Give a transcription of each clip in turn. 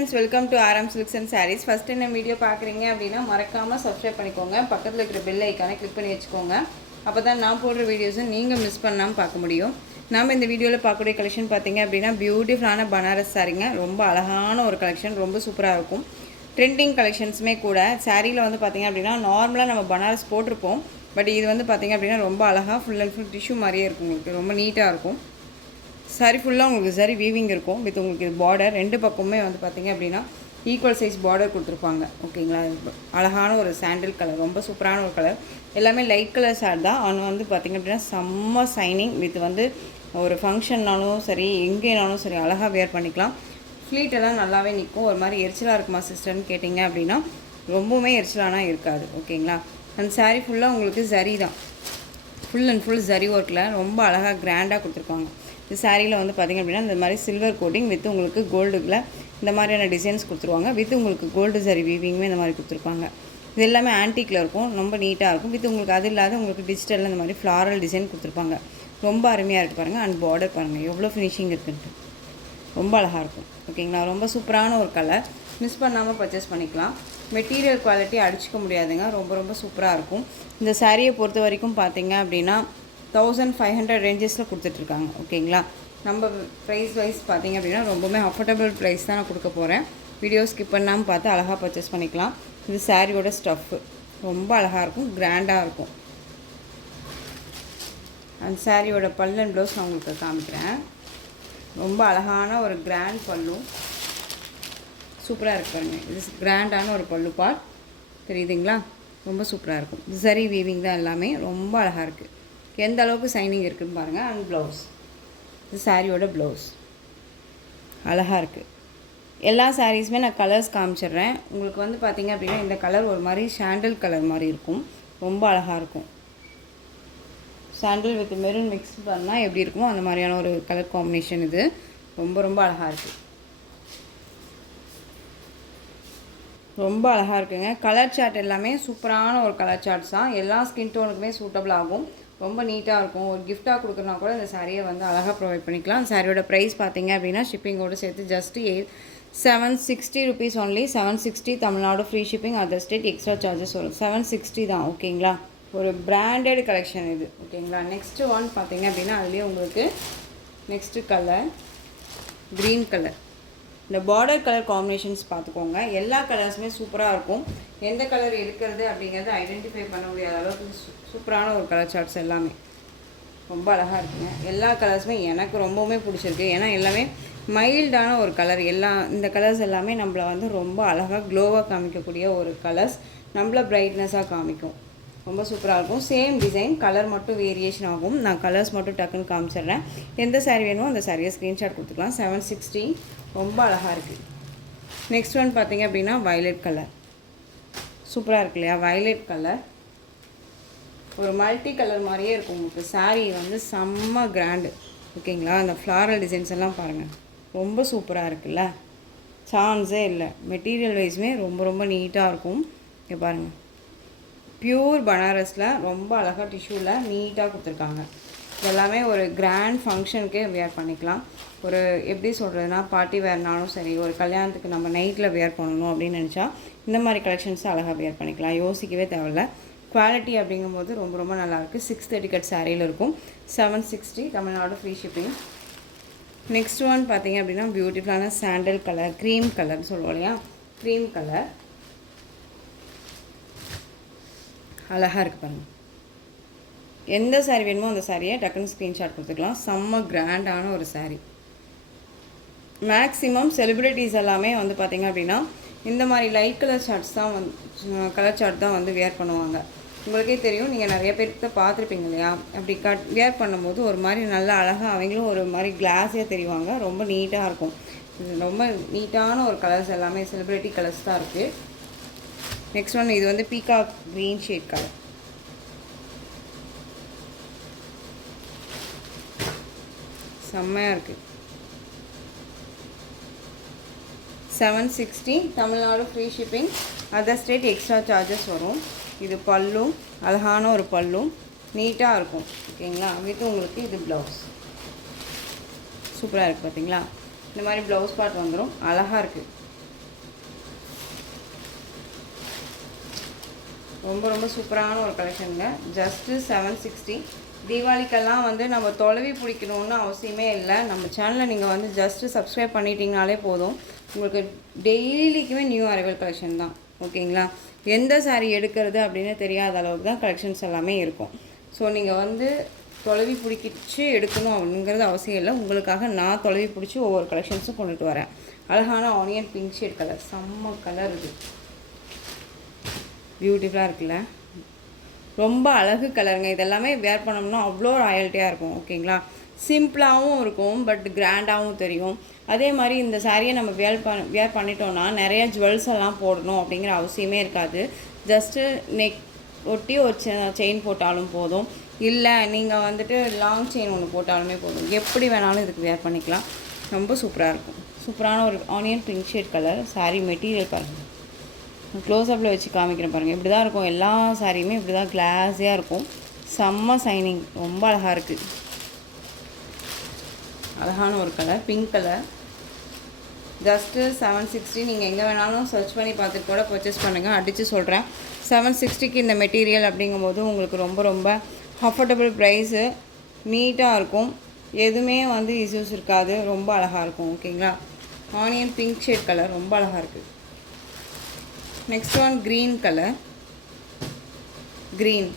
friends, welcome to RM Silks and Sarees. First in video பார்க்குறீங்க அப்படின்னா மறக்காமல் subscribe பண்ணிக்கோங்க. பக்கத்தில் இருக்கிற பெல் ஐக்கானை கிளிக் பண்ணி வச்சுக்கோங்க. அப்போ தான் நான் போடுற வீடியோஸை நீங்கள் மிஸ் பண்ணாமல் பார்க்க முடியும். நாம் இந்த வீடியோவில் பார்க்கக்கூடிய கலெக்ஷன் பார்த்தீங்க அப்படின்னா பியூட்டிஃபுல்லான பனாரஸ் சாரீங்க. ரொம்ப அழகான ஒரு கலெக்ஷன், ரொம்ப சூப்பராக இருக்கும். ட்ரெண்டிங் கலெக்ஷன்ஸுமே கூட. சாரியில் வந்து பார்த்திங்க அப்படின்னா நார்மலாக நம்ம பனாரஸ் போட்டிருப்போம். பட் இது வந்து பார்த்திங்க அப்படின்னா ரொம்ப அழகாக ஃபுல் அண்ட் ஃபுல் டிஷ்யூ மாதிரியே இருக்கும். உங்களுக்கு ரொம்ப நீட்டாக இருக்கும். சாரி ஃபுல்லாக உங்களுக்கு சரி வீவிங் இருக்கும். வித் உங்களுக்கு இது பார்டர் ரெண்டு பக்கமுமே வந்து பார்த்திங்க அப்படின்னா ஈக்குவல் சைஸ் பார்டர் கொடுத்துருப்பாங்க. ஓகேங்களா, அழகான ஒரு சாண்டில் கலர், ரொம்ப சூப்பரான ஒரு கலர். எல்லாமே லைட் கலர் சார் தான். ஆனால் வந்து பார்த்திங்க அப்படின்னா செம்ம சைனிங். வித் வந்து ஒரு ஃபங்க்ஷன்னாலும் சரி, எங்கேனாலும் சரி அழகாக வேர் பண்ணிக்கலாம். ஃப்ளீட் எல்லாம் நல்லாவே நிற்கும். ஒரு மாதிரி எரிச்சலாக இருக்குமா சிஸ்டர்னு கேட்டிங்க அப்படின்னா ரொம்பவுமே எரிச்சலானா இருக்காது. ஓகேங்களா, அந்த சாரீ ஃபுல்லாக உங்களுக்கு ஜரி தான், ஃபுல் அண்ட் ஃபுல் ஜரி ஒர்க்கில் ரொம்ப அழகாக கிராண்டாக கொடுத்துருப்பாங்க. இந்த சாரியில் வந்து பார்த்திங்க அப்படின்னா இந்த மாதிரி சில்வர் கோட்டிங் வித் உங்களுக்கு கோல்டுக்குள்ள இந்த மாதிரியான டிசைன்ஸ் கொடுத்துருவாங்க. வித் உங்களுக்கு கோல்டு சரி வீவிங்குமே இந்த மாதிரி கொடுத்துருப்பாங்க. இது எல்லாமே ஆன்டிக்கில் இருக்கும், ரொம்ப நீட்டாக இருக்கும். வித் உங்களுக்கு அது இல்லாத உங்களுக்கு டிஜிட்டலில் இந்த மாதிரி ஃப்ளாரல் டிசைன் கொடுத்துருப்பாங்க. ரொம்ப அருமையாக இருக்குது பாருங்கள். அண்ட் பார்டர் பாருங்கள் எவ்வளோ ஃபினிஷிங் இருக்குன்ட்டு, ரொம்ப அழகாக இருக்கும். ஓகேங்களா, ரொம்ப சூப்பரான ஒரு கலர். மிஸ் பண்ணாமல் பர்ச்சேஸ் பண்ணிக்கலாம். மெட்டீரியல் குவாலிட்டி அடிச்சிக்க முடியாதுங்க, ரொம்ப ரொம்ப சூப்பராக இருக்கும். இந்த சாரியை பொறுத்த வரைக்கும் பார்த்திங்க அப்படின்னா 1500 ரேஞ்சஸில் கொடுத்துட்ருக்காங்க. ஓகேங்களா, நம்ம ப்ரைஸ் வைஸ் பார்த்திங்க அப்படின்னா ரொம்பவுமே அஃபோர்டபுள் ப்ரைஸ் தான் நான் கொடுக்க போகிறேன். வீடியோ ஸ்கிப் பண்ணாமல் பார்த்து அழகாக பர்ச்சேஸ் பண்ணிக்கலாம். இது சாரியோட ஸ்டஃப்பு ரொம்ப அழகாக இருக்கும், கிராண்டாக இருக்கும். அந்த சாரியோட பல்லு அண்ட் ப்ளவுஸ் நான் உங்களுக்கு காமிக்கிறேன். ரொம்ப அழகான ஒரு கிராண்ட் பல்லு, சூப்பராக இருக்கு பாருங்கள். இது கிராண்டான ஒரு பல்லு பார்ட் தெரியுதுங்களா, ரொம்ப சூப்பராக இருக்கும். சரி வீவிங் தான் எல்லாமே, ரொம்ப அழகாக இருக்குது. எந்த அளவுக்கு சைனிங் இருக்குதுன்னு பாருங்கள். அண்ட் ப்ளவுஸ், இது சாரியோட ப்ளவுஸ் அழகாக இருக்குது. எல்லா சாரீஸுமே நான் கலர்ஸ் காமிச்சிடுறேன். உங்களுக்கு வந்து பார்த்திங்க அப்படின்னா இந்த கலர் ஒரு மாதிரி சாண்டில் கலர் மாதிரி இருக்கும், ரொம்ப அழகாக இருக்கும். சாண்டில் வித் மெரூன் மிக்ஸ் பண்ணால் எப்படி இருக்குமோ அந்த மாதிரியான ஒரு கலர் காம்பினேஷன். இது ரொம்ப ரொம்ப அழகாக இருக்குது, ரொம்ப அழகாக இருக்குங்க. கலர் சார்ட் எல்லாமே சூப்பரான ஒரு கலர் சார்ட்ஸ் தான். எல்லா ஸ்கின் டோனுக்குமே சூட்டபிள் ஆகும், ரொம்ப நீட்டாக இருக்கும். ஒரு கிஃப்டாக கொடுக்குறனா கூட இந்த சாரியை வந்து அழகாக ப்ரொவைட் பண்ணிக்கலாம். சாரியோட ப்ரைஸ் பார்த்தீங்க அப்படின்னா ஷிப்பிங்கோடு சேர்த்து just 760 rupees only. 760 Tamil Nadu free shipping, other state extra charges வரும். 760 தான். ஓகேங்களா, ஒரு பிராண்டட் கலெக்ஷன் இது. ஓகேங்களா, நெக்ஸ்ட்டு ஒன் பார்த்தீங்க அப்படின்னா அதுலேயே உங்களுக்கு நெக்ஸ்ட்டு கலர் க்ரீன் கலர். இந்த பார்டர் கலர் காம்பினேஷன்ஸ் பார்த்துக்கோங்க. எல்லா கலர்ஸுமே சூப்பராக இருக்கும். எந்த கலர் எடுக்கிறது அப்படிங்கிறது ஐடென்டிஃபை பண்ண முடியாத அளவுக்கு சூப்பரான ஒரு கலர் சார்ட்ஸ் எல்லாமே ரொம்ப அழகாக இருக்குங்க. எல்லா கலர்ஸுமே எனக்கு ரொம்பவுமே பிடிச்சிருக்கு. ஏன்னா எல்லாமே மைல்டான ஒரு கலர். இந்த கலர்ஸ் எல்லாமே நம்மளை வந்து ரொம்ப அழகாக க்ளோவாக காமிக்கக்கூடிய ஒரு கலர்ஸ், நம்மளை பிரைட்னஸாக காமிக்கும். ரொம்ப சூப்பராக இருக்கும். சேம் டிசைன், கலர் மட்டும் வேரியேஷன் ஆகும். நான் கலர்ஸ் மட்டும் டக்குன்னு காமிச்சிடுறேன். எந்த சாரீ வேணுமோ அந்த சாரியை ஸ்க்ரீன்ஷாட் கொடுத்துக்கலாம். 760 ரொம்ப அழகாக இருக்குது. நெக்ஸ்ட் ஒன் பார்த்திங்க அப்படின்னா வயலட் கலர், சூப்பராக இருக்கு இல்லையா? வயலட் கலர் ஒரு மல்டி கலர் மாதிரியே இருக்கும் உங்களுக்கு. சாரீ வந்து செம்ம கிராண்டு. ஓகேங்களா, அந்த ஃப்ளாரல் டிசைன்ஸ் எல்லாம் பாருங்கள், ரொம்ப சூப்பராக இருக்குல்ல, சான்ஸே இல்லை. மெட்டீரியல் வைஸுமே ரொம்ப ரொம்ப நீட்டாக இருக்கும். இங்கே பாருங்கள், பியூர் பனாரஸில் ரொம்ப அழகாக டிஷ்யூவில் நீட்டாக கொடுத்துருக்காங்க. இதெல்லாமே ஒரு கிராண்ட் ஃபங்க்ஷனுக்கே வேர் பண்ணிக்கலாம். ஒரு எப்படி சொல்கிறதுனா பார்ட்டி வேர்னாலும் சரி, ஒரு கல்யாணத்துக்கு நம்ம நைட்டில் வேர் பண்ணணும் அப்படின்னு நினச்சா இந்த மாதிரி கலெக்ஷன்ஸை அழகாக வேர் பண்ணிக்கலாம், யோசிக்கவே தேவையில்ல. குவாலிட்டி அப்படிங்கும்போது ரொம்ப ரொம்ப நல்லாயிருக்கு. 630 கட் சாரியில் இருக்கும். 760 Tamil Nadu free shipping. Next one பார்த்திங்க அப்படின்னா பியூட்டிஃபுல்லான சாண்டல் கலர், க்ரீம் கலர்னு சொல்லுவோம் இல்லையா, க்ரீம் கலர் அழகாக இருக்குது பாருங்கள். எந்த சாரீ வேணுமோ அந்த சாரியை டக்குன்னு ஸ்க்ரீன்ஷாட் கொடுத்துக்கலாம். செம்ம கிராண்டான ஒரு சாரீ. மேக்ஸிமம் செலிப்ரிட்டிஸ் எல்லாமே வந்து பார்த்திங்க அப்படின்னா இந்த மாதிரி லைட் கலர் சார்ட்ஸ் தான் கலர் சார்ட் தான் வந்து வேர் பண்ணுவாங்க. உங்களுக்கே தெரியும், நீங்கள் நிறைய பேர்கிட்ட பார்த்துருப்பீங்க இல்லையா? அப்படி வேர் பண்ணும்போது ஒரு மாதிரி நல்லா அழகாக அவங்களும் ஒரு மாதிரி கிளாஸியாக தெரிவாங்க, ரொம்ப நீட்டாக இருக்கும். இது ரொம்ப நீட்டான ஒரு கலர்ஸ் எல்லாமே செலிப்ரிட்டி கலர்ஸ் தான் இருக்குது. நெக்ஸ்ட் ஒன் இது வந்து பீகாக் க்ரீன் ஷேட் கலர், செம்மையாக இருக்குது. 760 Tamil Nadu free shipping, other state extra charges வரும். இது பல்லு, அழகான ஒரு பல்லு, நீட்டாக இருக்கும். ஓகேங்களா, வித் உங்களுக்கு இது ப்ளவுஸ் சூப்பராக இருக்குது பார்த்தீங்களா? இந்த மாதிரி ப்ளவுஸ் பார்ட் வந்துடும், அழகாக இருக்குது. ரொம்ப ரொம்ப சூப்பரான ஒரு கலெக்ஷனுங்க. ஜஸ்ட்டு 760. தீபாவளிக்கெல்லாம் வந்து நம்ம தொலைவி பிடிக்கணுன்னு அவசியமே இல்லை. நம்ம சேனலை நீங்கள் வந்து ஜஸ்ட்டு சப்ஸ்கிரைப் பண்ணிட்டீங்கனாலே போதும். உங்களுக்கு டெய்லிக்குமே நியூ அரைவல் கலெக்ஷன் தான். ஓகேங்களா? எந்த சாரீ எடுக்கிறது அப்படின்னு தெரியாத அளவுக்கு தான் கலெக்ஷன்ஸ் எல்லாமே இருக்கும். ஸோ நீங்கள் வந்து தொலைவி பிடிச்சி எடுக்கணும் அப்படிங்கிறது அவசியம் இல்லை. உங்களுக்காக நான் தொலைவி பிடிச்சி ஒவ்வொரு கலெக்ஷன்ஸும் கொண்டுட்டு வரேன். அழகான ஆனியன் பிங்க் ஷேட் கலர், செம்ம கலர் இது, பியூட்டிஃபுல்லாக இருக்குல்ல, ரொம்ப அழகு கலருங்க. இதெல்லாமே வேர் பண்ணோம்னா அவ்வளோ ராயல்ட்டியாக இருக்கும். ஓகேங்களா? சிம்பிளாகவும் இருக்கும், பட் கிராண்டாகவும் தெரியும். அதே மாதிரி இந்த சாரியை நம்ம வேர் பண்ணிட்டோன்னா நிறைய ஜுவல்ஸ் எல்லாம் போடணும் அப்படிங்கிற அவசியமே இருக்காது. ஜஸ்ட்டு நெக் ஒட்டி ஒரு செயின் போட்டாலும் போதும், இல்லை நீங்கள் வந்துட்டு லாங் செயின் ஒன்று போட்டாலுமே போதும். எப்படி வேணாலும் இதுக்கு வேர் பண்ணிக்கலாம். ரொம்ப சூப்பராக இருக்கும். சூப்பரான ஒரு onion pink shade colour sari. Material பாருங்கள், க்ளோஸ்அப்பில் வச்சு காமிக்கிறேன் பாருங்கள். இப்படி தான் இருக்கும். எல்லா சாரியுமே இப்படி தான் கிளாஸியாக இருக்கும். செம்ம சைனிங், ரொம்ப அழகாக இருக்குது. அழகான ஒரு கலர், பிங்க் கலர். ஜஸ்ட்டு 760. நீங்கள் எங்கே வேணாலும் சர்ச் பண்ணி பார்த்துட்டு கூட பர்ச்சேஸ் பண்ணுங்கள். அடித்து சொல்கிறேன், 760க்கு இந்த மெட்டீரியல் அப்படிங்கும்போது உங்களுக்கு ரொம்ப ரொம்ப அஃபோர்டபுள் ப்ரைஸு. நீட்டாக இருக்கும், எதுவுமே வந்து இஷ்யூஸ் இருக்காது. ரொம்ப அழகாக இருக்கும். ஓகேங்களா? ஆனியன் பிங்க் ஷேட் கலர் ரொம்ப அழகாக இருக்குது. Next one green colour. Green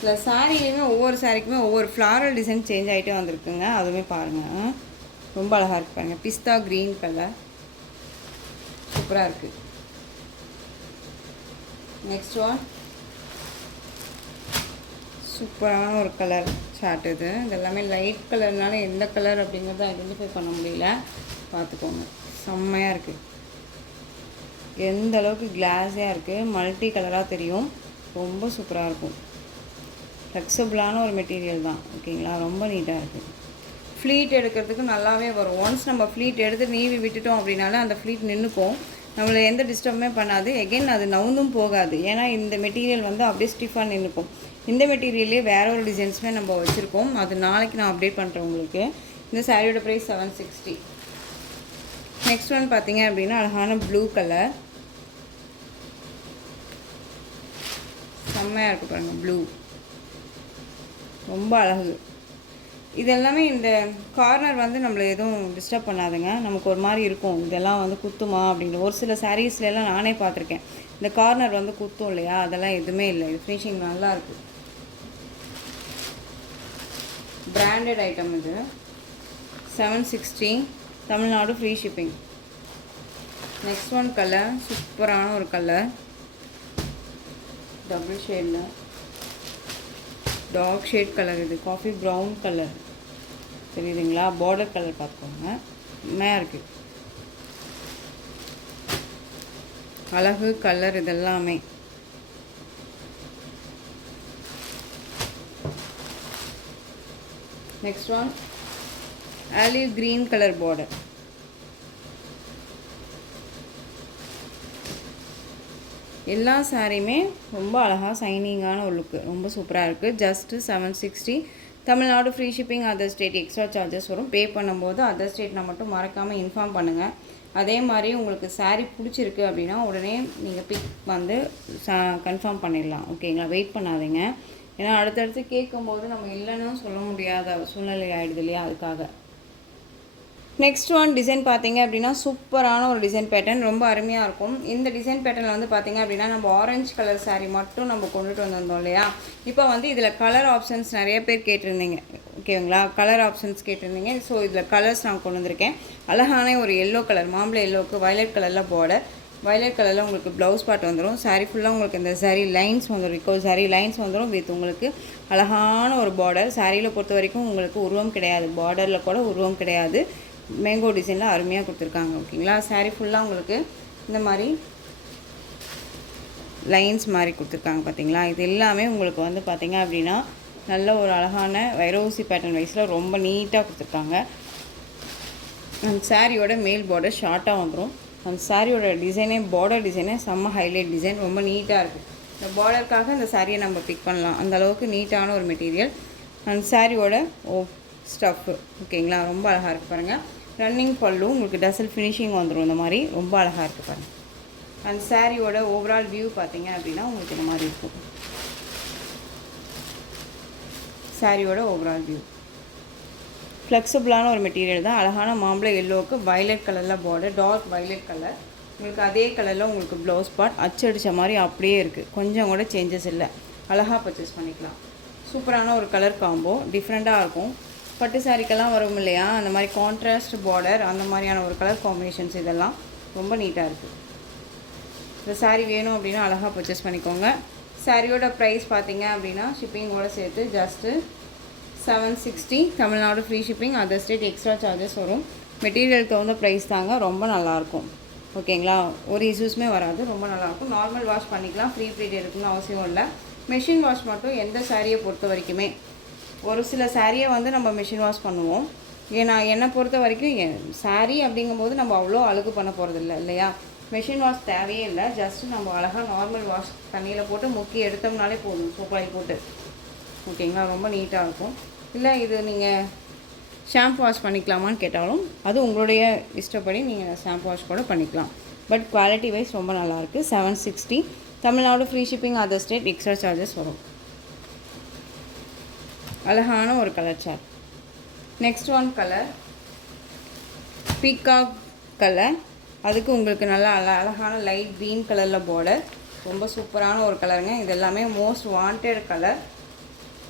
இல்லை, சாரிலையுமே ஒவ்வொரு சாரிக்குமே ஒவ்வொரு ஃப்ளாரல் டிசைன் சேஞ்ச் ஆகிட்டே வந்திருக்குங்க. அதுவுமே பாருங்கள், ரொம்ப அழகாக இருக்குது பாருங்கள். பிஸ்தா க்ரீன் கலர் சூப்பராக இருக்குது. நெக்ஸ்ட் ஒன் சூப்பரான ஒரு கலர் சார்ட். இது எல்லாமே லைட் கலர்னால எந்த கலர் அப்படிங்கிறத ஐடென்டிஃபை பண்ண முடியல, பார்த்துக்கோங்க. செம்மையாக இருக்குது, எந்த அளவுக்கு கிளாஸியாக இருக்குது, மல்டி கலராக தெரியும். ரொம்ப சூப்பராக இருக்கும். ஃப்ளெக்சிபிளான ஒரு மெட்டீரியல் தான். ஓகேங்களா? ரொம்ப நீட்டாக இருக்குது. ஃப்ளீட் எடுக்கிறதுக்கு நல்லாவே வரும். ஒன்ஸ் நம்ம ஃப்ளீட் எடுத்து நீவி விட்டுட்டோம் அப்படின்னால அந்த ஃப்ளீட் நின்றுக்கும், நம்மளை எந்த டிஸ்டர்புமே பண்ணாது. எகெயின் அது நவுந்தும் போகாது, ஏன்னா இந்த மெட்டீரியல் வந்து அப்படியே ஸ்டிஃபாக நின்றுக்கும். இந்த மெட்டீரியல்லே வேறு ஒரு டிசைன்ஸுமே நம்ம வச்சுருக்கோம், அது நாளைக்கு நான் அப்டேட் பண்ணுறேன் உங்களுக்கு. இந்த சாரியோட ப்ரைஸ் 760. நெக்ஸ்ட் ஒன் பார்த்தீங்க அப்படின்னா அழகான ப்ளூ கலர், செம்மையாக இருக்குது பாருங்கள். ப்ளூ ரொம்ப அழகு. இதெல்லாமே இந்த கார்னர் வந்து நம்மளை எதுவும் டிஸ்டர்ப் பண்ணாதுங்க. நமக்கு ஒரு மாதிரி இருக்கும், இதெல்லாம் வந்து குத்துமா அப்படிங்கிற. ஒரு சில சாரீஸ்லாம் நானே பார்த்துருக்கேன், இந்த கார்னர் வந்து குத்தும் இல்லையா, அதெல்லாம் எதுவுமே இல்லை. இது ஃபினிஷிங் நல்லா இருக்குது. பிராண்டட் ஐட்டம் இது. 760, Tamil Nadu free shipping. Next one colour, சூப்பரான ஒரு கலர், டபுள் ஷேடில் டார்க் ஷேட் கலர். இது காஃபி ப்ரௌன் கலர் தெரியுதுங்களா? பார்டர் கலர் பார்த்துக்கோங்க, செம்மையாக இருக்குது. அழகு கலர் இதெல்லாமே. Next one olive green colour border. எல்லா சாரியுமே ரொம்ப அழகாக சைனிங்கான ஒரு லுக்கு, ரொம்ப சூப்பராக இருக்குது. Just 760. Tamil Nadu free shipping, other state extra charges வரும். பே பண்ணும்போது அதர் ஸ்டேட்னால் மட்டும் மறக்காமல் இன்ஃபார்ம் பண்ணுங்கள். அதே மாதிரி உங்களுக்கு சாரீ பிடிச்சிருக்கு அப்படின்னா உடனே நீங்கள் பிக் வந்து கன்ஃபார்ம் பண்ணிடலாம். ஓகேங்களா? வெயிட் பண்ணாதீங்க, ஏன்னா அடுத்தடுத்து கேட்கும்போது நம்ம இல்லைன்னு சொல்ல முடியாத சூழ்நிலை ஆகிடுது இல்லையா, அதுக்காக. நெக்ஸ்ட் ஒன் டிசைன் பார்த்தீங்க அப்படின்னா சூப்பரான ஒரு டிசைன் பேட்டர்ன், ரொம்ப அருமையாக இருக்கும். இந்த டிசைன் பேட்டர்னில் வந்து பார்த்தீங்க அப்படின்னா நம்ம ஆரஞ்சு கலர் சாரீ மட்டும் நம்ம கொண்டுட்டு வந்திருந்தோம் இல்லையா. இப்போ வந்து இதில் கலர் ஆப்ஷன்ஸ் நிறைய பேர் கேட்டிருந்தீங்க. ஓகேங்களா? கலர் ஆப்ஷன்ஸ் கேட்டிருந்தீங்க. ஸோ இதில் கலர்ஸ் நான் கொண்டு வந்திருக்கேன். அழகான ஒரு எல்லோ கலர், மாம்பழ எல்லோவுக்கு வயலட் கலரில் பார்டர், வயலட் கலரில் உங்களுக்கு ப்ளவுஸ் பார்ட் வந்துடும். சாரீ ஃபுல்லாக உங்களுக்கு இந்த சாரீ லைன்ஸ் வந்துடும், இப்போ சாரீ லைன்ஸ் வந்துடும் வித் உங்களுக்கு அழகான ஒரு பார்டர். சாரியில் பொறுத்த வரைக்கும் உங்களுக்கு உருவம் கிடையாது, பார்டரில் கூட உருவம் கிடையாது. மேங்கோ டிசைனில் அருமையாக கொடுத்துருக்காங்க. ஓகேங்களா? சாரீ ஃபுல்லாக உங்களுக்கு இந்த மாதிரி லைன்ஸ் மாதிரி கொடுத்துருக்காங்க பார்த்தீங்களா. இது எல்லாமே உங்களுக்கு வந்து பார்த்தீங்க அப்படின்னா நல்ல ஒரு அழகான வைரோசி பேட்டர்ன் வைஸில் ரொம்ப நீட்டாக கொடுத்துருக்காங்க. அந்த சாரியோட மேல் பார்டர் ஷார்ட்டாக வந்துடும். அந்த சாரியோட டிசைனே, பார்டர் டிசைனே செம்ம ஹைலைட் டிசைன், ரொம்ப நீட்டாக இருக்குது. இந்த பார்டருக்காக இந்த சாரியை நம்ம பிக் பண்ணலாம், அந்தளவுக்கு நீட்டான ஒரு மெட்டீரியல். அந்த சாரியோட ஸ்டஃப்பு ஓகேங்களா, ரொம்ப அழகாக இருக்குது பாருங்கள். ரன்னிங் பல்லு உங்களுக்கு டசல் ஃபினிஷிங் வந்துடும், இந்த மாதிரி ரொம்ப அழகாக இருக்குது பாருங்கள். அந்த சாரியோட ஓவரால் வியூ பார்த்தீங்க அப்படின்னா உங்களுக்கு இந்த மாதிரி இருக்கும். சாரியோட ஓவரால் வியூ ஃப்ளெக்சிபிளான ஒரு மெட்டீரியல் தான். அழகான மாம்பழ எல்லோவுக்கு வயலட் கலரில் பார்டர், டார்க் வயலட் கலர். உங்களுக்கு அதே கலரில் உங்களுக்கு ப்ளவுஸ் பார்ட் அச்சடித்த மாதிரி அப்படியே இருக்குது, கொஞ்சம் கூட சேஞ்சஸ் இல்லை. அழகாக பர்ச்சேஸ் பண்ணிக்கலாம். சூப்பரான ஒரு கலர் காம்போ, டிஃப்ரெண்ட்டாக இருக்கும். பட்டு சாரிக்கெல்லாம் வரும் இல்லையா, அந்த மாதிரி கான்ட்ராஸ்ட் பார்டர், அந்த மாதிரியான ஒரு கலர் காம்பினேஷன்ஸ் இதெல்லாம் ரொம்ப நீட்டாக இருக்குது. இந்த சாரீ வேணும் அப்படின்னா அழகாக பர்ச்சேஸ் பண்ணிக்கோங்க. சாரியோட ப்ரைஸ் பார்த்தீங்க அப்படின்னா ஷிப்பிங்கோடு சேர்த்து just 760. Tamil Nadu free shipping, other state extra charges வரும். மெட்டீரியல் தகுந்த ப்ரைஸ் தாங்க, ரொம்ப நல்லாயிருக்கும். ஓகேங்களா, ஒரு இஷ்யூஸுமே வராது, ரொம்ப நல்லாயிருக்கும். நார்மல் வாஷ் பண்ணிக்கலாம், ஃப்ரீ ப்ளீட் எடுக்கணும்னு அவசியம் இல்லை. மிஷின் வாஷ் மட்டும் எந்த சாரியை பொறுத்த வரைக்குமே, ஒரு சில சாரியை வந்து நம்ம மிஷின் வாஷ் பண்ணுவோம். ஏன்னா என்னை பொறுத்த வரைக்கும் சாரீ அப்படிங்கும்போது நம்ம அவ்வளோ அழுகு பண்ண போகிறதில்ல இல்லையா. மிஷின் வாஷ் தேவையே இல்லை, ஜஸ்ட்டு நம்ம அழகாக நார்மல் வாஷ் தண்ணியில் போட்டு முக்கி எடுத்தோம்னாலே போதும், சோப்பாயில் போட்டு. ஓகேங்களா, ரொம்ப நீட்டாக இருக்கும். இல்லை இது நீங்கள் ஷாம்பு வாஷ் பண்ணிக்கலாமான்னு கேட்டாலும் அது உங்களுடைய இஷ்டப்படி நீங்கள் ஷாம்பு வாஷ் கூட பண்ணிக்கலாம். பட் குவாலிட்டி வைஸ் ரொம்ப நல்லாயிருக்கு. 760. Tamil Nadu free shipping, other state extra charges வரும். அழகான ஒரு colour chart. Next one colour peacock colour. அதுக்கு உங்களுக்கு நல்லா அழகான லைட் க்ரீன் கலரில் பார்டர், ரொம்ப சூப்பரான ஒரு கலருங்க. இது எல்லாமே மோஸ்ட் வாண்டட் கலர்.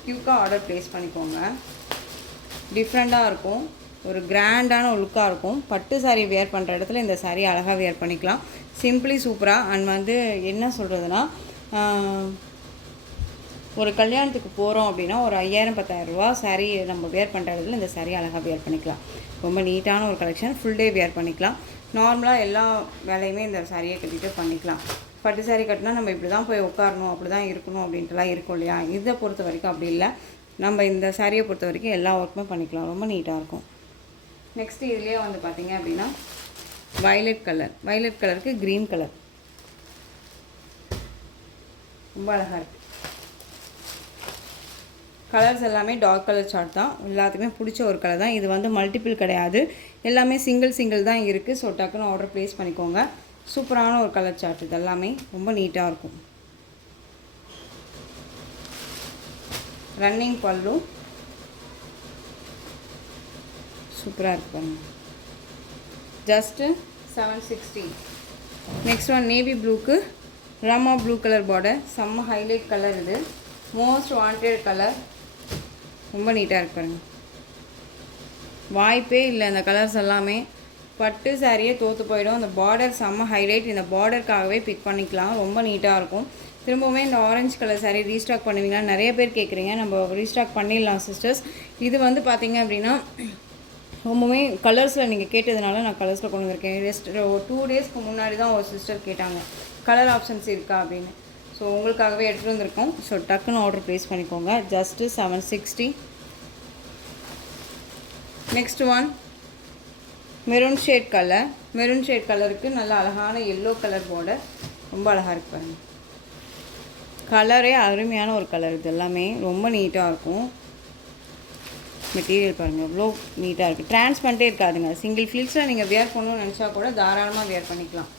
க்யூக்காக ஆர்டர் ப்ளேஸ் பண்ணிக்கோங்க. டிஃப்ரெண்ட்டாக இருக்கும், ஒரு கிராண்டான ஒரு லுக்காக இருக்கும். பட்டு சாரீ வேர் பண்ணுற இடத்துல இந்த சாரீ அழகாக வேர் பண்ணிக்கலாம். சிம்பிளி சூப்பராக. அண்ட் வந்து என்ன சொல்கிறதுனா, ஒரு கல்யாணத்துக்கு போகிறோம் அப்படின்னா ஒரு 5000-10,000 ரூபா சாரீ நம்ம வேர் பண்ணுற இடத்துல இந்த சாரீ அழகாக வேர் பண்ணிக்கலாம். ரொம்ப நீட்டான ஒரு கலெக்ஷன். ஃபுல் டே வேர் பண்ணிக்கலாம். நார்மலாக எல்லா வேலையுமே இந்த சாரியை கட்டிட்டு பண்ணிக்கலாம். பட்டு சாரீ கட்டினா நம்ம இப்படி தான் போய் உட்காரணும், அப்படி தான் இருக்கணும் அப்படின்ட்டுலாம் இருக்கும் இல்லையா. இதை பொறுத்த வரைக்கும் அப்படி இல்லை. நம்ம இந்த சாரியை பொறுத்த வரைக்கும் எல்லா ஒர்க்குமே பண்ணிக்கலாம். ரொம்ப நீட்டாக இருக்கும். நெக்ஸ்ட்டு இதுலேயே வந்து பார்த்திங்க அப்படின்னா வயலட் கலர். வயலட் கலருக்கு க்ரீன் கலர் ரொம்ப அழகாக இருக்குது. கலர்ஸ் எல்லாமே டார்க் கலர் சார்ட் தான். எல்லாத்துக்குமே பிடிச்ச ஒரு கலர் தான். இது வந்து மல்டிபிள் கிடையாது, எல்லாமே சிங்கிள் தான் இருக்குது. ஸோ டக்குன்னு ஆர்டர் ப்ளேஸ் பண்ணிக்கோங்க. சூப்பரான ஒரு கலர் சார்ட். இது எல்லாமே ரொம்ப நீட்டாக இருக்கும். ரன்னிங் பல்லு சூப்பராக இருக்கு பாருங்க. ஜஸ்ட்டு 760. நெக்ஸ்ட் ஒன் நேவி ப்ளூக்கு ராமா ப்ளூ கலர் பார்டர். செம்ம ஹைலைட் கலர். இது மோஸ்ட் வாண்டட் கலர். ரொம்ப நீட்டாக இருக்கு பாருங்க. வாய்ப்பே இல்லை, இந்த கலர்ஸ் எல்லாமே பட்டு சாரியே தோற்று போயிடும். அந்த பார்டர் செம்ம ஹைலைட். இந்த பார்டருக்காகவே பிக் பண்ணிக்கலாம். ரொம்ப நீட்டாக இருக்கும். திரும்பவுமே இந்த ஆரஞ்சு கலர் சாரீ ரீஸ்டாக் பண்ணுவீங்களா நிறைய பேர் கேட்குறீங்க. நம்ம ரீஸ்டாக் பண்ணிடலாம் சிஸ்டர்ஸ். இது வந்து பார்த்திங்க அப்படின்னா ரொம்பவுமே கலர்ஸில் நீங்கள் கேட்டதுனால நான் கலர்ஸில் கொண்டு வந்திருக்கேன். ஜஸ்ட் ஒரு 2 டேஸ்க்கு முன்னாடி தான் ஒரு சிஸ்டர் கேட்டாங்க கலர் ஆப்ஷன்ஸ் இருக்கா அப்படின்னு. ஸோ உங்களுக்காகவே எடுத்துகிட்டு வந்திருக்கோம். ஸோ டக்குன்னு ஆர்டர் ப்ளேஸ் பண்ணிக்கோங்க. Just 760. Next one maroon shade colour. Maroon shade கலருக்கு நல்ல அழகான எல்லோ கலர் பார்டர். ரொம்ப அழகாக இருக்கு பாருங்கள். கலரே அருமையான ஒரு கலர். இது எல்லாமே ரொம்ப நீட்டாக இருக்கும். மெட்டீரியல் பாருங்கள் எவ்வளோ நீட்டாக இருக்குது. டிரான்ஸ்பரண்ட்டே இருக்காதுங்க. சிங்கிள் ஃபில்ஸில் நீங்கள் வேர் பண்ணணும்னு நினச்சா கூட தாராளமாக வேர் பண்ணிக்கலாம்.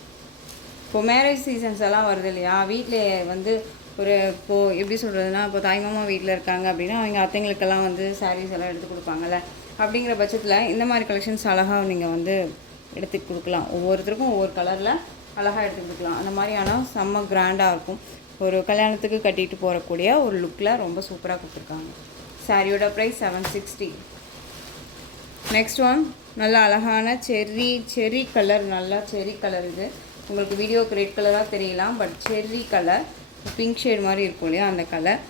இப்போது மேரேஜ் சீசன்ஸ் எல்லாம் வருது இல்லையா, வீட்டில் வந்து ஒரு இப்போது எப்படி சொல்கிறதுனா, இப்போ தாய்மாமா வீட்டில் இருக்காங்க அப்படின்னா அவங்க அத்தைங்களுக்கெல்லாம் வந்து சாரீஸ் எல்லாம் எடுத்து கொடுப்பாங்கல்ல. அப்படிங்கிற பட்சத்தில் இந்த மாதிரி கலெக்ஷன்ஸ் அழகாக நீங்கள் வந்து எடுத்து கொடுக்கலாம். ஒவ்வொருத்தருக்கும் ஒவ்வொரு கலரில் அழகாக எடுத்து கொடுக்கலாம். அந்த மாதிரியான செம்ம கிராண்டாக இருக்கும். ஒரு கல்யாணத்துக்கு கட்டிட்டு போகக்கூடிய ஒரு லுக்கில் ரொம்ப சூப்பராக கொடுத்துருக்காங்க. சாரியோட ப்ரைஸ் 760. நெக்ஸ்ட் ஒன் நல்ல அழகான செர்ரி கலர். நல்லா செர்ரி கலர். இது உங்களுக்கு வீடியோக்கு ரெட் கலராக தெரியலாம், but cherry colour pink shade மாதிரி இருக்கும் இல்லையா, அந்த colour.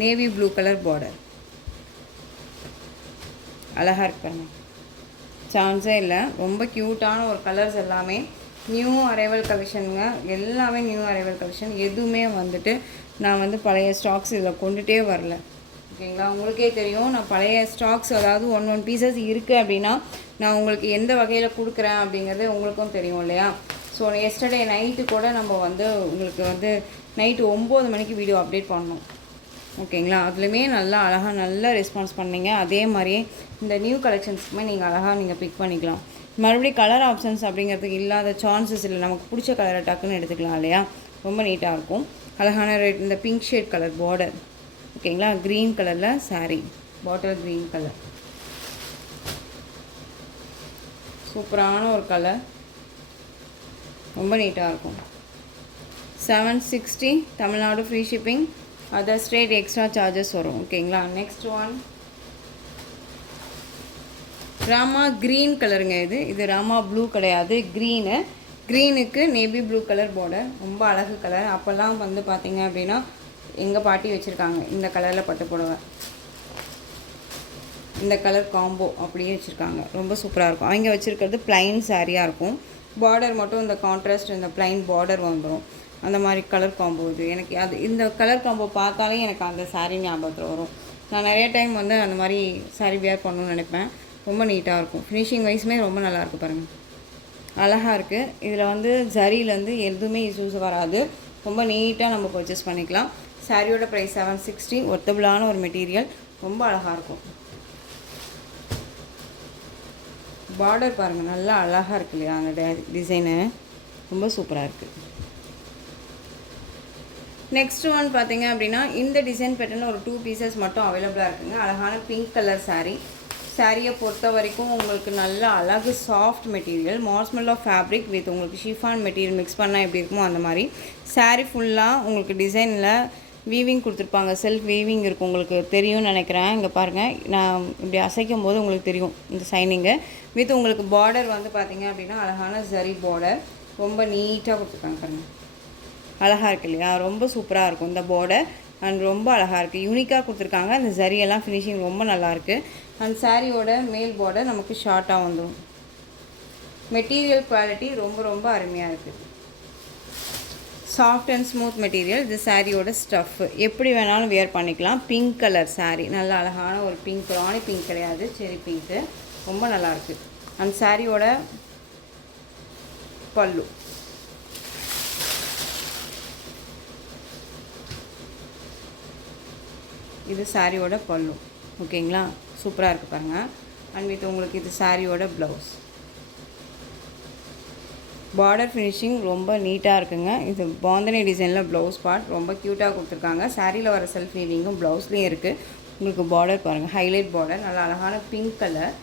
Navy blue colour border. அழகாக இருப்பாங்க, சான்ஸே இல்லை. ரொம்ப க்யூட்டான ஒரு கலர்ஸ். எல்லாமே நியூ அரைவல் கலெக்ஷனுங்க. எல்லாமே நியூ அரைவல் கலெக்ஷன். எதுவுமே வந்துட்டு நான் வந்து பழைய ஸ்டாக்ஸ் இதில் கொண்டுகிட்டே வரல. ஓகேங்களா, உங்களுக்கே தெரியும் நான் பழைய ஸ்டாக்ஸ் அதாவது ஒன் பீசஸ் இருக்குது அப்படின்னா நான் உங்களுக்கு எந்த வகையில் கொடுக்குறேன் அப்படிங்கிறது உங்களுக்கும் தெரியும் இல்லையா. ஸோ எஸ்டர்டே நைட்டு கூட நம்ம வந்து உங்களுக்கு வந்து நைட்டு 9 மணிக்கு வீடியோ அப்டேட் பண்ணோம். ஓகேங்களா, அதுலேயுமே நல்லா அழகாக நல்லா ரெஸ்பான்ஸ் பண்ணிங்க. அதே மாதிரியே இந்த நியூ கலெக்ஷன்ஸுக்குமே நீங்கள் அழகாக நீங்கள் பிக் பண்ணிக்கலாம். மறுபடியும் கலர் ஆப்ஷன்ஸ் அப்படிங்கிறதுக்கு இல்லாத சான்சஸ் இல்லை. நமக்கு பிடிச்ச கலரை டக்குன்னு எடுத்துக்கலாம் இல்லையா. ரொம்ப நீட்டாக இருக்கும். அழகான ரெட் இந்த பிங்க் ஷேட் கலர் பார்டர் ஓகேங்களா. க்ரீன் கலரில் சாரீ பாட்டில் க்ரீன் கலர் சூப்பரான ஒரு கலர். ரொம்ப நீட்டாக இருக்கும். 760 Tamil Nadu free shipping. Other state extra charges வரும் ஓகேங்களா. நெக்ஸ்ட் ஒன் ராமா க்ரீன் கலருங்க. இது ராமா ப்ளூ கிடையாது, க்ரீனு. க்ரீனுக்கு நேவி ப்ளூ கலர் பார்டர். ரொம்ப அழகு கலர். அப்போல்லாம் வந்து பார்த்திங்க அப்படின்னா எங்கள் பாட்டி வச்சுருக்காங்க இந்த கலரில் பட்டு புடவை. இந்த கலர் காம்போ அப்படியே வச்சுருக்காங்க. ரொம்ப சூப்பராக இருக்கும். அவங்க வச்சுருக்கிறது ப்ளைன் சாரியாக இருக்கும். பார்டர் மட்டும் இந்த கான்ட்ராஸ்ட் இந்த ப்ளைன் பார்டர் வந்துடும். அந்த மாதிரி கலர் காம்போ இது. எனக்கு அது இந்த கலர் காம்போ பார்த்தாலே எனக்கு அந்த சாரீ ஞாபகத்தில் வரும். நான் நிறைய டைம் வந்து அந்த மாதிரி சாரீ வேர் பண்ணணும்னு நினைப்பேன். ரொம்ப நீட்டாக இருக்கும். ஃபினிஷிங் வைஸுமே ரொம்ப நல்லாயிருக்கு பாருங்கள். அழகாக இருக்குது. இதில் வந்து ஜரியிலேருந்து எதுவுமே இஷ்யூஸ் வராது. ரொம்ப நீட்டாக நம்ம பர்ச்சேஸ் பண்ணிக்கலாம். சாரியோட ப்ரைஸ் 760. ஒர்த்தபிளான ஒரு மெட்டீரியல். ரொம்ப அழகாக இருக்கும். பார்டர் பாருங்கள் நல்லா அழகாக இருக்கு இல்லையா. அந்த டிசைனு ரொம்ப சூப்பராக இருக்குது. நெக்ஸ்ட் ஒன் பார்த்திங்க அப்படின்னா இந்த டிசைன் பேட்டர்னில் ஒரு 2 பீசஸ் மட்டும் அவைலபிளாக இருக்குங்க. அழகான பிங்க் கலர் சாரீ. சாரியை பொறுத்த வரைக்கும் உங்களுக்கு நல்ல அழகு சாஃப்ட் மெட்டீரியல். மார்ஸ்மெல்லோ ஃபேப்ரிக் வித் உங்களுக்கு ஷிஃபான் மெட்டீரியல் மிக்ஸ் பண்ணால் எப்படி இருக்குமோ அந்த மாதிரி. சாரீ ஃபுல்லாக உங்களுக்கு டிசைனில் வீவிங் கொடுத்துருப்பாங்க. செல்ஃப் வீவிங் இருக்கும். உங்களுக்கு தெரியும்னு நினைக்கிறேன். இங்கே பாருங்கள், நான் இப்படி அசைக்கும் போது உங்களுக்கு தெரியும் இந்த சைனிங்கு. வித் உங்களுக்கு பார்டர் வந்து பார்த்திங்க அப்படின்னா அழகான ஜரி பார்டர். ரொம்ப நீட்டாக கொடுத்துருக்காங்க பாருங்கள். அழகாக இருக்கு இல்லையா. ரொம்ப சூப்பராக இருக்கும் இந்த பார்டர். அண்ட் ரொம்ப அழகாக இருக்குது. யூனிக்காக கொடுத்துருக்காங்க. அந்த ஜரியெல்லாம் ஃபினிஷிங் ரொம்ப நல்லாயிருக்கு. அண்ட் சாரியோட மேல் பார்டர் நமக்கு ஷார்ட்டாக வந்துடும். மெட்டீரியல் குவாலிட்டி ரொம்ப ரொம்ப அருமையாக இருக்குது. Soft and smooth material. இது சாரியோட ஸ்டஃப். எப்படி வேணாலும் வியர் பண்ணிக்கலாம். Pink colour sari. நல்ல அழகான ஒரு பிங்க். ராணி பிங்க் கிடையாது, செரி பிங்க்கு. ரொம்ப நல்லாயிருக்கு. அந்த சாரியோட பல்லு. இது சாரியோட பல்லு ஓகேங்களா. சூப்பராக இருக்குது பாருங்கள். அண்ட் வித் உங்களுக்கு இது சாரியோட ப்ளவுஸ். பார்டர் ஃபினிஷிங் ரொம்ப நீட்டாக இருக்குங்க. இது பாந்தனி டிசைனில் ப்ளவுஸ் பார்ட் ரொம்ப க்யூட்டாக கொடுத்துருக்காங்க. சாரியில் வர செல்ஃப் வீவிங்கும் ப்ளவுஸ்லேயும் இருக்குது. உங்களுக்கு பார்டர் பாருங்கள், ஹைலைட் பார்டர். நல்லா அழகான பிங்க் கலர்.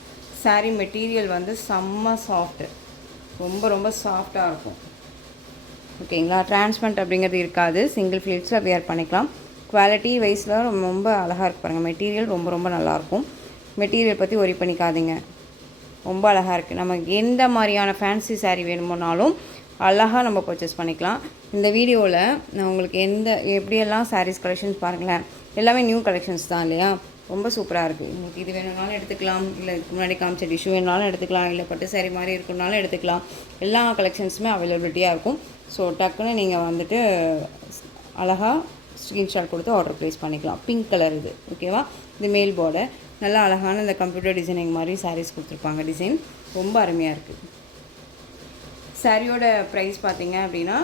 சாரீ மெட்டீரியல் வந்து செம்ம சாஃப்ட்டு. ரொம்ப ரொம்ப சாஃப்டாக இருக்கும் ஓகேங்களா. டிரான்ஸ்பரண்ட் அப்படிங்கிறது இருக்காது. சிங்கிள் ஃப்ளீட்ஸில் வியர் பண்ணிக்கலாம். குவாலிட்டி வைஸில் ரொம்ப அழகாக இருக்குது பாருங்கள். மெட்டீரியல் ரொம்ப ரொம்ப நல்லாயிருக்கும். மெட்டீரியல் பற்றி ஒரி பண்ணிக்காதீங்க. ரொம்ப அழகாக இருக்குது. நமக்கு எந்த மாதிரியான ஃபேன்சி சாரீ வேணுமோனாலும் அழகாக நம்ம பர்ச்சேஸ் பண்ணிக்கலாம். இந்த வீடியோவில் நான் உங்களுக்கு எப்படியெல்லாம் சாரீஸ் கலெக்ஷன்ஸ் பாருங்களேன். எல்லாமே நியூ கலெக்ஷன்ஸ் தான் இல்லையா. ரொம்ப சூப்பராக இருக்குது. உங்களுக்கு இது வேணும்னாலும் எடுத்துக்கலாம். இல்லை இதுக்கு முன்னாடி காமிச்ச டிஷ்யூ வேணுனாலும் எடுத்துக்கலாம். இல்லை பட்டு சாரீ மாதிரி இருக்குனாலும் எடுத்துக்கலாம். எல்லா கலெக்ஷன்ஸுமே அவைலபிலிட்டியாக இருக்கும். ஸோ டக்குன்னு நீங்கள் வந்துட்டு அழகாக ஸ்க்ரீன்ஷாட் கொடுத்து ஆர்டர் ப்ளேஸ் பண்ணிக்கலாம். பிங்க் கலர் இது ஓகேவா. இது மேல் பார்டர். நல்லா அழகான இந்த கம்ப்யூட்டர் டிசைனிங் மாதிரி சாரீஸ் கொடுத்துருப்பாங்க. டிசைன் ரொம்ப அருமையாக இருக்குது. சாரியோட ப்ரைஸ் பார்த்திங்க அப்படின்னா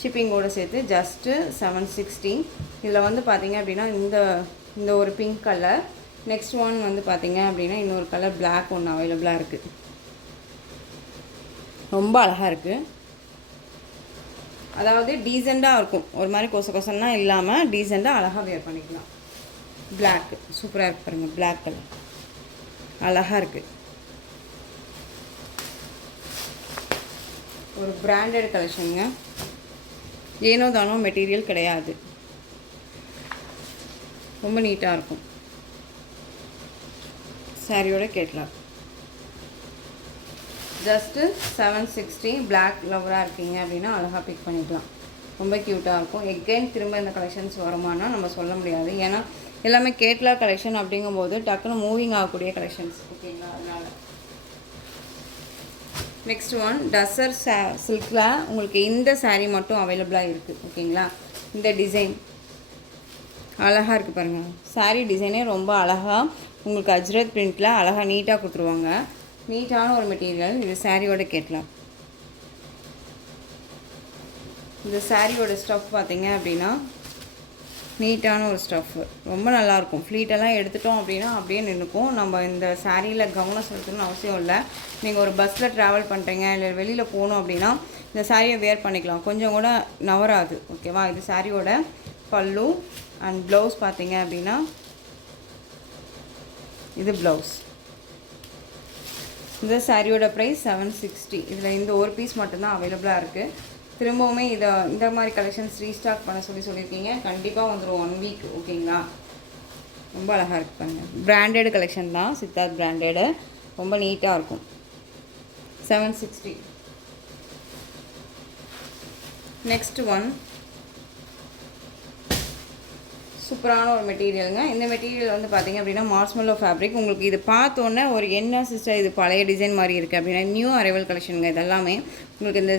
ஷிப்பிங்கோடு சேர்த்து ஜஸ்ட்டு 760. இதில் வந்து பார்த்திங்க அப்படின்னா இந்த ஒரு பிங்க் கலர். நெக்ஸ்ட் ஒன் வந்து பார்த்திங்க அப்படின்னா இன்னொரு கலர் பிளாக் ஒன்று அவைலபிளாக இருக்குது. ரொம்ப அழகாக இருக்குது. அதாவது டீசெண்டாக இருக்கும். ஒரு மாதிரி கொசன்னா இல்லாமல் டீசெண்டாக அழகாக வேர் பண்ணிக்கலாம். பிளாக் சூப்பராக இருக்குது பாருங்கள். பிளாக் கலர் அழகாக இருக்குது. ஒரு பிராண்டட் கலெக்ஷனுங்க. ஏனோ தானோ மெட்டீரியல் கிடையாது. ரொம்ப நீட்டாக இருக்கும். சாரியோட கேட்லாக் ஜஸ்ட்டு 760. பிளாக் லவராக இருக்கீங்க அப்படின்னா அழகாக பிக் பண்ணிக்கலாம். ரொம்ப க்யூட்டாக இருக்கும். எகைன் திரும்ப இந்த கலெக்ஷன்ஸ் வருமானா நம்ம சொல்ல முடியாது. ஏன்னா எல்லாமே கேட்லாக் கலெக்ஷன் அப்படிங்கும்போது டக்குன்னு மூவிங் ஆகக்கூடிய கலெக்ஷன்ஸ் ஓகேங்களா. அதனால் நெக்ஸ்ட் ஒன் டசர் சில்கில் உங்களுக்கு இந்த சாரீ மட்டும் அவைலபிளாக இருக்குது ஓகேங்களா. இந்த டிசைன் அழகாக இருக்குது பாருங்கள். சாரீ டிசைனே ரொம்ப அழகாக உங்களுக்கு அஜ்ரத் பிரிண்டில் அழகாக நீட்டாக கொடுத்துருவாங்க. நீட்டான ஒரு மெட்டீரியல். இது சாரியோட கேட்லாக். இந்த சாரியோட ஸ்டஃப் பார்த்தீங்க அப்படின்னா நீட்டான ஒரு ஸ்டஃப்பு, ரொம்ப நல்லாயிருக்கும். ஃப்ளீட்டெல்லாம் எடுத்துட்டோம் அப்படின்னா அப்படியே நின்றுக்கும். நம்ம இந்த சாரியில் கவனம் செலுத்தணும்னு அவசியம் இல்லை. நீங்கள் ஒரு பஸ்ஸில் ட்ராவல் பண்ணுறீங்க இல்லை வெளியில் போகணும் அப்படின்னா இந்த சாரியை வேர் பண்ணிக்கலாம், கொஞ்சம் கூட நவராது. ஓகேவா? இது சாரியோட பல்லு அண்ட் ப்ளவுஸ் பார்த்தீங்க அப்படின்னா இது ப்ளவுஸ். இந்த சாரியோட ப்ரைஸ் 760. இதில் இந்த ஒரு பீஸ் மட்டும்தான் அவைலபிளாக இருக்குது. திரும்பவுமே இந்த மாதிரி கலெக்ஷன்ஸ் ரீஸ்டாக் பண்ண சொல்லியிருக்கீங்க. கண்டிப்பாக வந்துடும் 1 வீக். ஓகேங்களா? ரொம்ப அழகாக இருக்குது பாருங்கள். பிராண்டட் கலெக்ஷன் தான், சித்தார்த் பிராண்டடு. ரொம்ப நீட்டாக இருக்கும். 760. நெக்ஸ்ட் ஒன் சூப்பரான ஒரு மெட்டீரியலுங்க. இந்த மெட்டீரியல் வந்து பார்த்திங்க அப்படின்னா மார்ஷ்மெல்லோ ஃபேப்ரிக். உங்களுக்கு இது பார்த்தோன்னே ஒரு என்ன சிஸ்டர் இது பழைய டிசைன் மாதிரி இருக்குது அப்படின்னா நியூ அரைவல் கலெக்ஷனுங்க. இதெல்லாமே உங்களுக்கு இந்த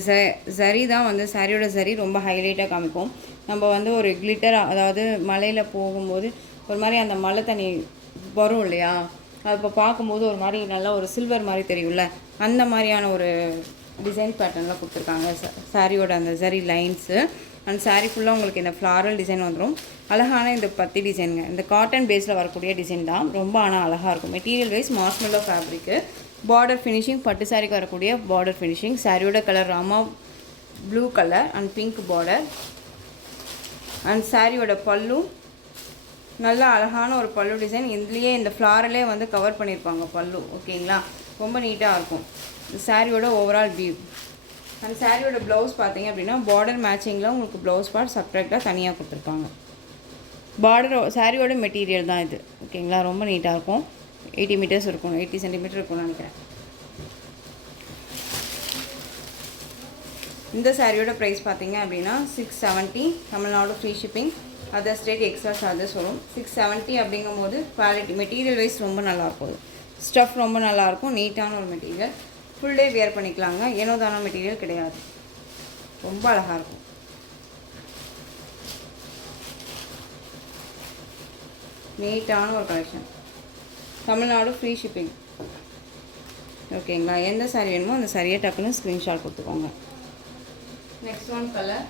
சரி தான் வந்து சாரியோட சரி ரொம்ப ஹைலைட்டாக காமிக்கும். நம்ம வந்து ஒரு கிளிட்டராக, அதாவது மலையில் போகும்போது ஒரு மாதிரி அந்த மலை தண்ணி வரும் இல்லையா, அது இப்போ பார்க்கும்போது ஒரு மாதிரி நல்லா ஒரு சில்வர் மாதிரி தெரியும்ல, அந்த மாதிரியான ஒரு டிசைன் பேட்டர்னில் கொடுத்துருக்காங்க சாரியோட அந்த சரி லைன்ஸு. அண்ட் சாரீ ஃபுல்லாக உங்களுக்கு இந்த ஃப்ளாரல் டிசைன் வந்துடும். அழகான இந்த பத்தி டிசைனுங்க. இந்த காட்டன் பேஸில் வரக்கூடிய டிசைன் தான், ரொம்ப ஆனால் அழகாக இருக்கும். Material wise marshmallow fabric. Border finishing பட்டு சாரிக்கு வரக்கூடிய பார்டர் ஃபினிஷிங். சாரியோட colour Rama blue colour and pink border. And சாரியோட பல்லு நல்லா அழகான ஒரு பல்லு டிசைன். இதுலேயே இந்த ஃப்ளாரலே வந்து கவர் பண்ணியிருப்பாங்க பல்லு. ஓகேங்களா? ரொம்ப நீட்டாக இருக்கும். சாரியோட ஓவரால் வியூ. அந்த சாரியோட ப்ளவுஸ் பார்த்தீங்க அப்படின்னா பார்டர் மேட்சிங்கில் உங்களுக்கு ப்ளவுஸ் பார்ட் செப்ரேட்டாக தனியாக கொடுத்துருக்காங்க. பார்டர் சாரியோட மெட்டீரியல் தான் இது. ஓகேங்களா? ரொம்ப நீட்டாக இருக்கும். 80 மீட்டர்ஸ் இருக்கும், 80 சென்டிமீட்டர் இருக்கும்னு நினைக்கிறேன். இந்த சாரியோட ப்ரைஸ் பார்த்தீங்க அப்படின்னா 670. Tamil Nadu free shipping, other state extra charges வரும். 670 அப்படிங்கும்போது குவாலிட்டி மெட்டீரியல் வைஸ் ரொம்ப நல்லாயிருக்கும். ஸ்டஃப் ரொம்ப நல்லாயிருக்கும். நீட்டான ஒரு மெட்டீரியல். ஃபுல் டே வியர் பண்ணிக்கலாங்க. ஏனோதான மெட்டீரியல் கிடையாது. ரொம்ப அழகாக இருக்கும். நீட்டான ஒரு கலெக்ஷன். Tamil Nadu free shipping. ஓகேங்களா? எந்த சாரீ வேணுமோ அந்த சாரியை டக்குன்னு ஸ்க்ரீன்ஷாட் கொடுத்துக்கோங்க. நெக்ஸ்ட் ஒன் கலர்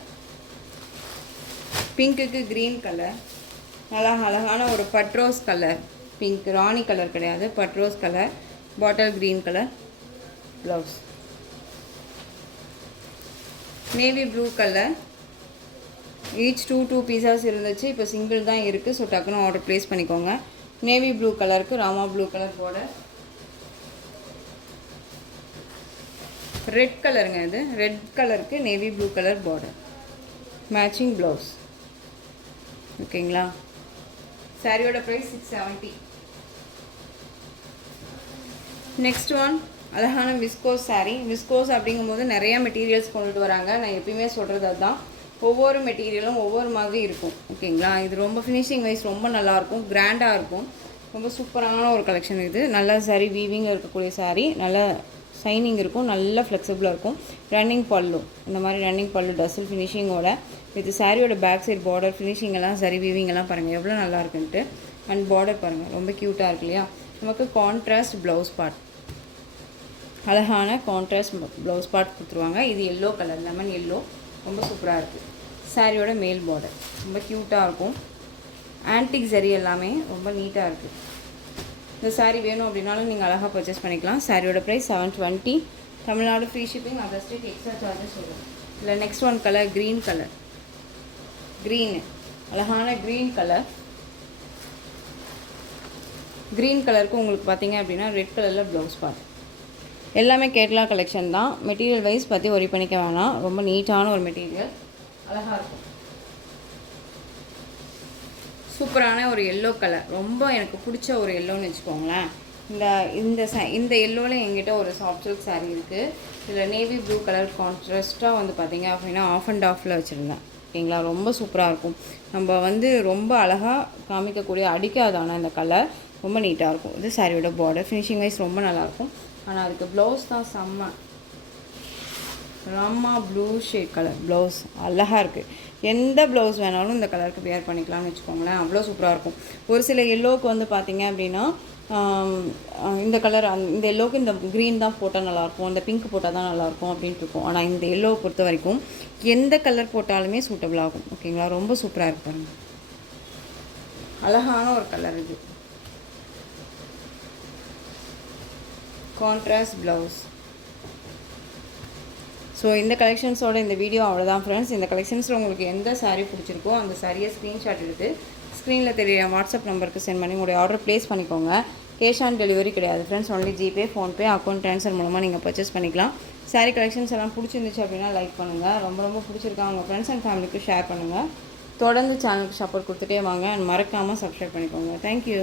பிங்க்குக்கு க்ரீன் கலர். அழகான ஒரு பட்ரோஸ் கலர். பிங்க் ராணி கலர் கிடையாது, பட்ரோஸ் colour. Bottle green colour blouse. Navy blue colour. Each 2 pieces இருந்துச்சு, இப்போ சிங்கிள் தான் இருக்குது. ஸோ டக்குன்னு ஆர்டர் ப்ளேஸ் பண்ணிக்கோங்க. நேவி ப்ளூ கலருக்கு Rama blue colour border. Red கலருங்க இது. ரெட் கலருக்கு navy blue colour border. Matching blouse. ஓகேங்களா? சாரியோட ப்ரைஸ் 670. நெக்ஸ்ட் ஒன் அழகான விஸ்கோஸ் சாரீ. விஸ்கோஸ் அப்படிங்கும்போது நிறையா மெட்டீரியல்ஸ் கொண்டுட்டு வராங்க. நான் எப்பயுமே சொல்கிறது அதுதான். ஒவ்வொரு மெட்டீரியலும் ஒவ்வொரு மாதிரி இருக்கும். ஓகேங்களா? இது ரொம்ப ஃபினிஷிங் வைஸ் ரொம்ப நல்லாயிருக்கும், கிராண்டாக இருக்கும். ரொம்ப சூப்பரான ஒரு கலெக்ஷன் இது. நல்ல சாரீ, வீவிங் இருக்கக்கூடிய சாரீ, நல்ல ஷைனிங் இருக்கும், நல்ல ஃப்ளெக்சிபிளாக இருக்கும். ரன்னிங் பல்லு, இந்த மாதிரி ரன்னிங் பல்லு டசில் ஃபினிஷிங்கோட. இது சாரியோட பேக் சைட் பார்டர் ஃபினிஷிங் எல்லாம் சரி வீவிங் எல்லாம் பாருங்கள் எவ்வளோ நல்லா இருக்குன்ட்டு. அண்ட் பார்டர் பாருங்கள் ரொம்ப க்யூட்டாக இருக்கு இல்லையா? நமக்கு கான்ட்ராஸ்ட் ப்ளவுஸ் பார்ட், அழகான கான்ட்ராஸ்ட் ப்ளவுஸ் பார்ட் கொடுத்துருவாங்க. இது எல்லோ கலர், லெமன் எல்லோ, ரொம்ப சூப்பராக இருக்குது. சாரியோட மேல் பார்டர் ரொம்ப க்யூட்டாக இருக்கும். ஆன்டிக் சரி எல்லாமே ரொம்ப நீட்டாக இருக்குது. இந்த சாரீ வேணும் அப்படின்னாலும் நீங்கள் அழகாக பர்ச்சேஸ் பண்ணிக்கலாம். சாரியோட price 720. Tamil Nadu free shipping, other state extra charges வரும். இல்லை next one colour green colour. Green அழகான க்ரீன் கலர். க்ரீன் கலருக்கு உங்களுக்கு பார்த்தீங்க அப்படின்னா ரெட் கலரில் ப்ளவுஸ் பார்ட். எல்லாமே கேட்லாக் கலெக்ஷன் தான். மெட்டீரியல் வைஸ் பற்றி ஒரி பண்ணிக்க வேணாம். ரொம்ப நீட்டான ஒரு மெட்டீரியல், அழகாக இருக்கும். சூப்பரான ஒரு எல்லோ கலர், ரொம்ப எனக்கு பிடிச்ச ஒரு எல்லோன்னு வச்சுக்கோங்களேன். இந்த எல்லோவில் எங்கிட்ட ஒரு சாஃப்ட் சில்க் சாரீ இருக்குது. இதில் நேவி ப்ளூ கலர் கான்ட்ராஸ்ட்டாக வந்து பார்த்திங்க அப்படின்னா ஆஃப் அண்ட் ஆஃபில் வச்சுருந்தேன். ஓகேங்களா? ரொம்ப சூப்பராக இருக்கும். நம்ம வந்து ரொம்ப அழகாக காமிக்கக்கூடிய அடிக்காதான இந்த கலர் ரொம்ப நீட்டாக இருக்கும். இது சாரியோட பார்டர் ஃபினிஷிங் வைஸ் ரொம்ப நல்லாயிருக்கும். ஆனால் அதுக்கு ப்ளவுஸ் தான் செம்ம. Rama blue shade colour blouse அழகாக இருக்குது. எந்த ப்ளவுஸ் வேணாலும் இந்த கலருக்கு வேர் பண்ணிக்கலாம்னு வச்சுக்கோங்களேன். அவ்வளோ சூப்பராக இருக்கும். ஒரு சில எல்லோவுக்கு வந்து பார்த்திங்க அப்படின்னா இந்த கலர் இந்த எல்லோவுக்கு இந்த க்ரீன் தான் போட்டால் நல்லாயிருக்கும், இந்த பிங்க் போட்டால் தான் நல்லாயிருக்கும் அப்படின்ட்டு இருக்கும். ஆனால் இந்த எல்லோவை பொறுத்த வரைக்கும் எந்த கலர் போட்டாலுமே சூட்டபிள் ஆகும். ஓகேங்களா? ரொம்ப சூப்பராக இருக்கு பாருங்கள். அழகான ஒரு கலர் இது. Contrast blouse. ஸோ இந்த கலெக்ஷன்ஸோட இந்த வீடியோ அவ்வளோதான் ஃப்ரெண்ட்ஸ். இந்த கலெக்ஷன்ஸில் உங்களுக்கு எந்த சாரீ பிடிச்சிருக்கோ அந்த சாரியை ஸ்க்ரீன்ஷாட் எடுத்து ஸ்க்ரீனில் தெரியுற வாட்ஸ்அப் நம்பருக்கு சென்ட் பண்ணி உங்களுடைய ஆர்டர் ப்ளேஸ் பண்ணிக்கோங்க. கேஷ் ஆன் டெலிவரி கிடையாது friends. Only GPay, PhonePe, account transfer மூலமாக நீங்கள் பர்ச்சேஸ் பண்ணிக்கலாம். சாரீ கலெக்ஷன்ஸ் எல்லாம் பிடிச்சிருந்துச்சு அப்படின்னா லைக் பண்ணுங்கள். ரொம்ப ரொம்ப பிடிச்சிருக்கா உங்கள் ஃப்ரெண்ட்ஸ் அண்ட் ஃபேமிலிக்கு ஷேர் பண்ணுங்கள். தொடர்ந்து சேனலுக்கு சப்போர்ட் கொடுத்துட்டே வாங்க. அண்ட் மறக்காமல் சப்ஸ்கிரைப் பண்ணிக்கோங்க. தேங்க்யூ.